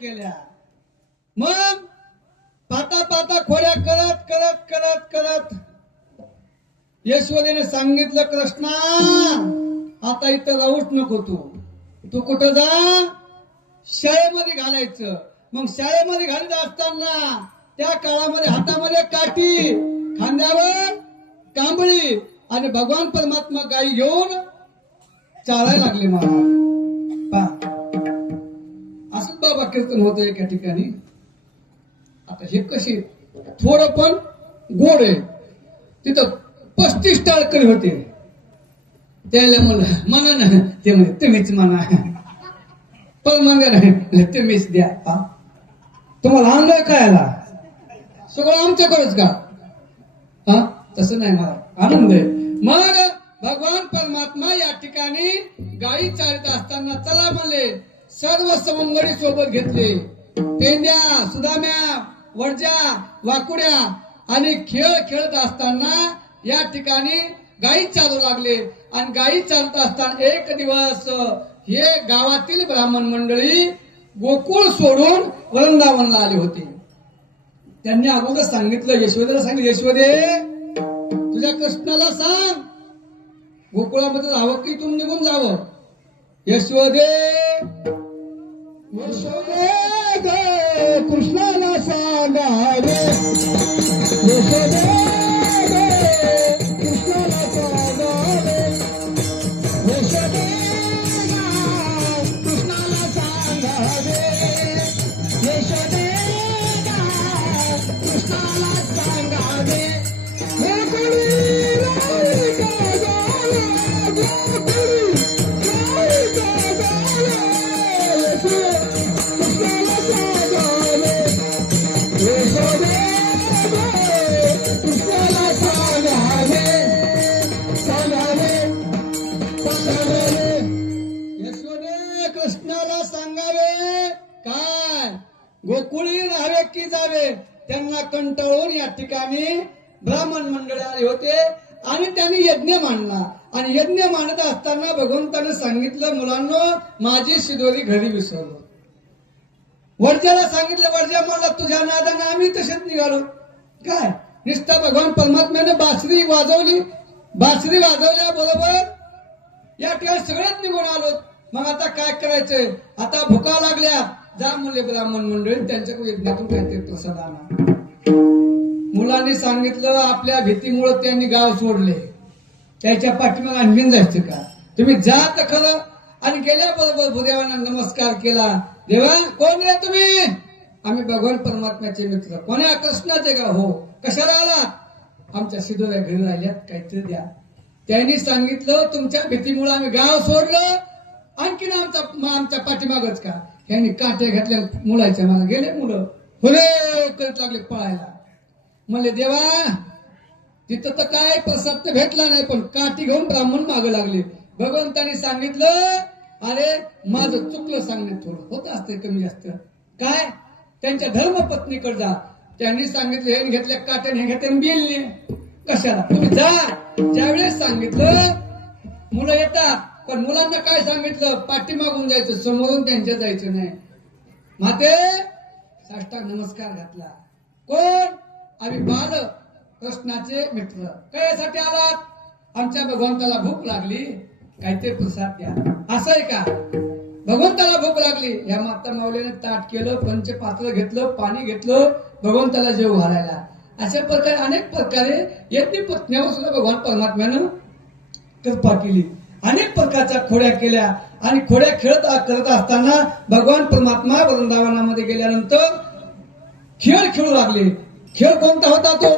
केल्या. मग पाता पाता खोड्या करत करत करत करत यशोदेने सांगितलं, कृष्णा आता इथं राहूच नको, तू कुठं जा, शाळेमध्ये घालायचं. मग शाळेमध्ये घालत असताना त्या काळामध्ये हातामध्ये काठी, खांद्यावर कांबळी आणि भगवान परमात्मा गाई घेऊन चालायला लागले. महाराज असं बाबा कीर्तन होतं एका ठिकाणी. आता हे कसे थोडं पण गोड आहे. तिथं 35 टाळकरी होते. त्याला म्हणा ना, ते म्हणे तुम्हीच म्हणा, पण म्हणा नाही तुम्हीच द्या. तुम्हाला आणलंय खायला सगळं आमच्याकडेच का? हा तसं नाही, मला आनंद आहे. मग भगवान परमात्मा या ठिकाणी गायी चालत असताना चला म्हणले. सर्व सवंगडी सोबत घेतले. पेंड्या, सुदाम्या, वडजा, वाकुड्या आणि खेळ खेळत असताना या ठिकाणी गायी चालू लागले. आणि गायी चालत असताना एक दिवस हे गावातील ब्राह्मण मंडळी गोकुळ सोडून वृंदावनला आले होते. त्यांनी अगोदर सांगितलं, यशोदेला सांगितलं, यशोदे तुझ्या कृष्णाला सांग गोकुळामध्ये राहावं की इथून निघून जावं. यशोदे यशोदे गे कृष्णाला सांगा रे, यशोदे कृष्णाला सांगा रे, यशोदे कृष्णाला सांगा रे, यशोदे कृष्णाला सांगा रे. कृष्णाला सांगावे काय, गोकुळी राहावे की जावे. त्यांना कंटाळून या ठिकाणी ब्राह्मण मंडळी आले होते आणि त्यांनी यज्ञ मांडला. आणि यज्ञ मांडत असताना भगवंताने सांगितलं, मुलांनो माझी शिदोरी घरी विसरलो. वर्जाला सांगितलं, वर्जा म्हणला तुझ्या नादाने आम्ही तसेच निघालो. काय निष्ठा भगवान परमात्म्याने बासरी वाजवली. बासरी वाजवल्याबरोबर या ठिकाणी सगळेच निघून आलो. मग आता काय करायचंय, आता भुका लागल्या, जा म्हणले ब्राह्मण मंडळी त्यांच्याकडे यज्ञातून काहीतरी प्रसाद आणा. मुलांनी सांगितलं, आपल्या भीतीमुळे त्यांनी गाव सोडले. त्याच्या पाठीमाग आणखीन जायचं का, तुम्ही जा तर खरं. आणि गेल्याबरोबर भूदेवांना नमस्कार केला. देवा कोण रे तुम्ही? आम्ही भगवान परमात्म्याचे मित्र. कोण्या कृष्णाचे का? हो. कशाला आला? आमच्या सिद्धोऱ्या घरी राहिल्यात, काहीतरी द्या. त्यांनी सांगितलं, तुमच्या भीतीमुळे आम्ही गाव सोडलं, आणखीन आमच्या पाठीमागच का? यांनी काठ्या घातल्या मुलाच्या मागे गेले. मुलं हुरे करत लागले पळायला. म्हणले देवा तिथं तर काय प्रसाद तर भेटला नाही, पण काठी घेऊन ब्राह्मण मागे लागले. भगवंतांनी सांगितलं, अरे माझं चुकलं सांगण्यात, थोडं होत असते कमी जास्त. काय त्यांच्या धर्मपत्नीकडे जा. त्यांनी सांगितलं, हे घेतल्या काट्याने, हे घेतल्याने बिलने कशाला, तुम्ही जा. ज्यावेळेस सांगितलं मुलं येतात, पण मुलांना काय सांगितलं, पाठीमागून जायचं, समोरून त्यांच्या जायचं नाही. माते साष्टांग नमस्कार घातला. कोण? आम्ही बाल कृष्णाचे मित्र. कशासाठी आलात? आमच्या भगवंताला भूक लागली, काहीतरी प्रसाद द्या. असं आहे का? भगवंताला भूक लागली. या माता माऊलीने ताट केलं, पंचपात्र घेतलं, पाणी घेतलं, भगवंताला जेव घालायला. अशा प्रकारे अनेक प्रकारे यज्ञ पत्न्यावर सुद्धा भगवान परमात्म्यानं कृपा केली. अनेक प्रकारच्या खोड्या केल्या. आणि खोड्या करत असताना भगवान परमात्मा वृंदावनामध्ये गेल्यानंतर खेळ खेळू लागले. खेळ कोणता होता तो?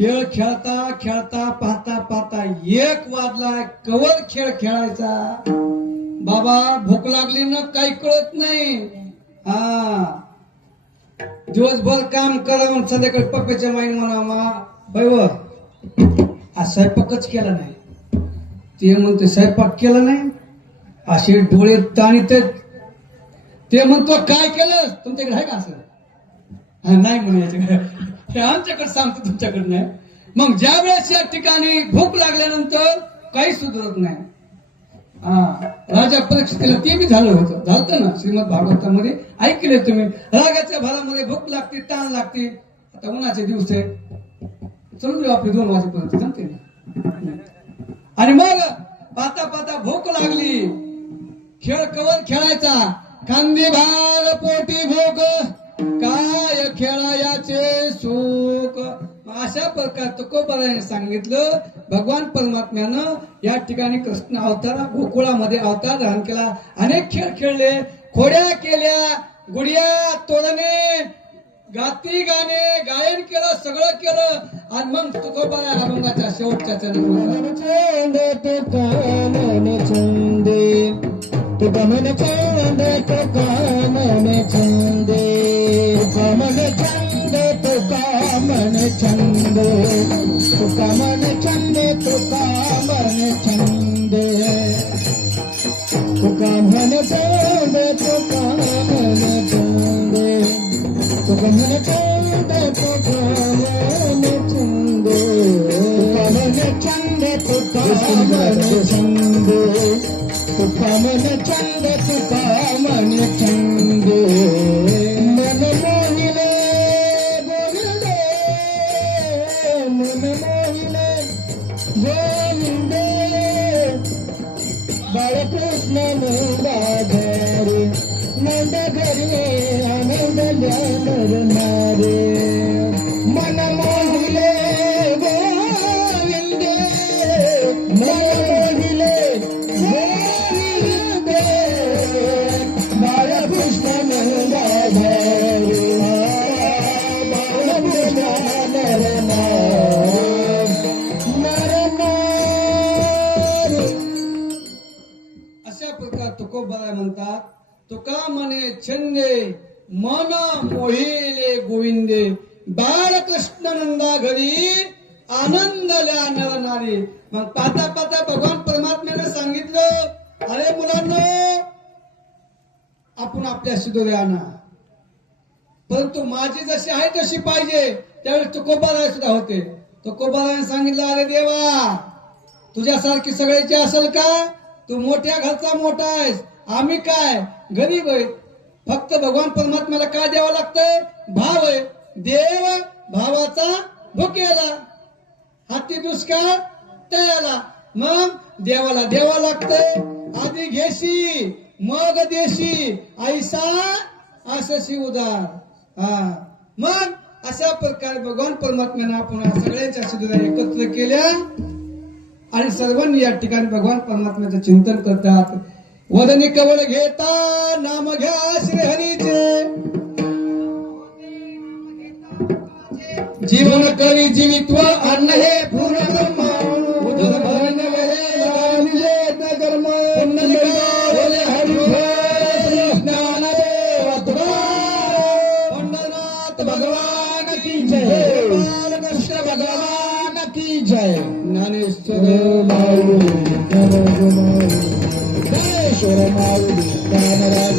खेळ खेळता खेळता पाहता पाहता 1 वाजला. कवर खेळ खेळायचा. बाबा भूक लागली ना काही कळत नाही. हा दिवसभर काम करा मग संध्याकाळी पप्पाच्या माईन म्हणा बैव आज स्वयंपाकच केला नाही. ते म्हणते स्वयंपाक केला नाही. असे डोळे ताणीत. ते म्हणतो काय केलं तुमच्याकडे आहे का असं. नाही म्हणे याच्याकडे. हे आमच्याकडे सांगतो तुमच्याकडे नाही. मग ज्या वेळेस या ठिकाणी भूक लागल्यानंतर काही सुधरत नाही. राजा परीक्षितीला ते बी झालं होतं. झालं ना श्रीमद भागवतामध्ये ऐकले तुम्ही. रागाच्या भरामध्ये भूक लागते ताण लागते. आता उन्हाचे दिवस आहे चलू देऊ आपले 2 वाजेपर्यंत जमते ना. आणि मग पाता पाता भूक लागली. खेळ कवर खेळायचा. खांदी भार पोटी भूक काय खेळायाचे सुख. अशा प्रकार तुकोबाराने सांगितलं. भगवान परमात्म्यानं या ठिकाणी कृष्ण अवतारा गोकुळामध्ये अवतार धारण केला. अनेक खेळ खेळले. खोड्या केल्या. गुडिया तोडणे गाती गाणे गायन केलं सगळं केलं. आणि मग तुकोबारा अभंगाच्या शेवटच्या चरणामध्ये तुका मन छंदे तुका मन छंदे तुका मन छंदे तुका मन छंदे तुका मन छंदे तुका मन छंदे तुका मन छंदे तुका मन छंदे तुका मन छंदे तुका मन छंदे तुका मन छंदे तुका मन छंदे तुका मन छंदे तुका मन छंदे तुका मन छंदे मन मोहिले गोविंदे मन मोहिले गोविंदे बाळकृष्ण नंदाघरी नंदघरी आनंद मारे मन मोहिले गोविंदे मन मोहिले गोविंदे बाळकृष्ण नंदाघरी बाळकृष्ण अशा प्रकार तुकोबारा म्हणतात. तुका म्हणे छंदे मन मोहिले गोविंदे बाळकृष्ण नंदा घरी आनंद नरनारी. मग पाता पाता भगवान परमात्म्याने सांगितलं अरे मुलांनो आपण आपल्या दोरे आणा. परंतु माझी जशी आहे तशी पाहिजे. त्यावेळी तुकोबारा सुद्धा होते. तुकोबाराने सांगितलं अरे देवा तुझ्यासारखी सगळ्याची असेल का. तू मोठ्या घरचा मोठा आहेस. आम्ही काय गरीब आहे. फक्त भगवान परमात्म्याला काय द्यावं लागतंय भाव आहे. देव भावाचा भुकेला हाती दुष्काळ तयाला. मग देवाला द्यावा लागतंय. आधी घेशी मग देशी ऐसा असशी उदार. मग अशा प्रकारे भगवान परमात्म्याने आपण सगळ्यांच्या सिद्धता एकत्र केल्या आणि सर्वांनी या ठिकाणी भगवान परमात्म्याचं चिंतन करतात. वदनी कवळ घेता नाम घ्या श्री हरीचे. जीवन करी जीवित्व अन्न हे पूर्ण ब्रह्म. उदर भरण कर्म पंढरनाथ भगवान की जय. बालकृष्ण भगवान की जय. ज्ञानेश्वर माऊली जय. माऊली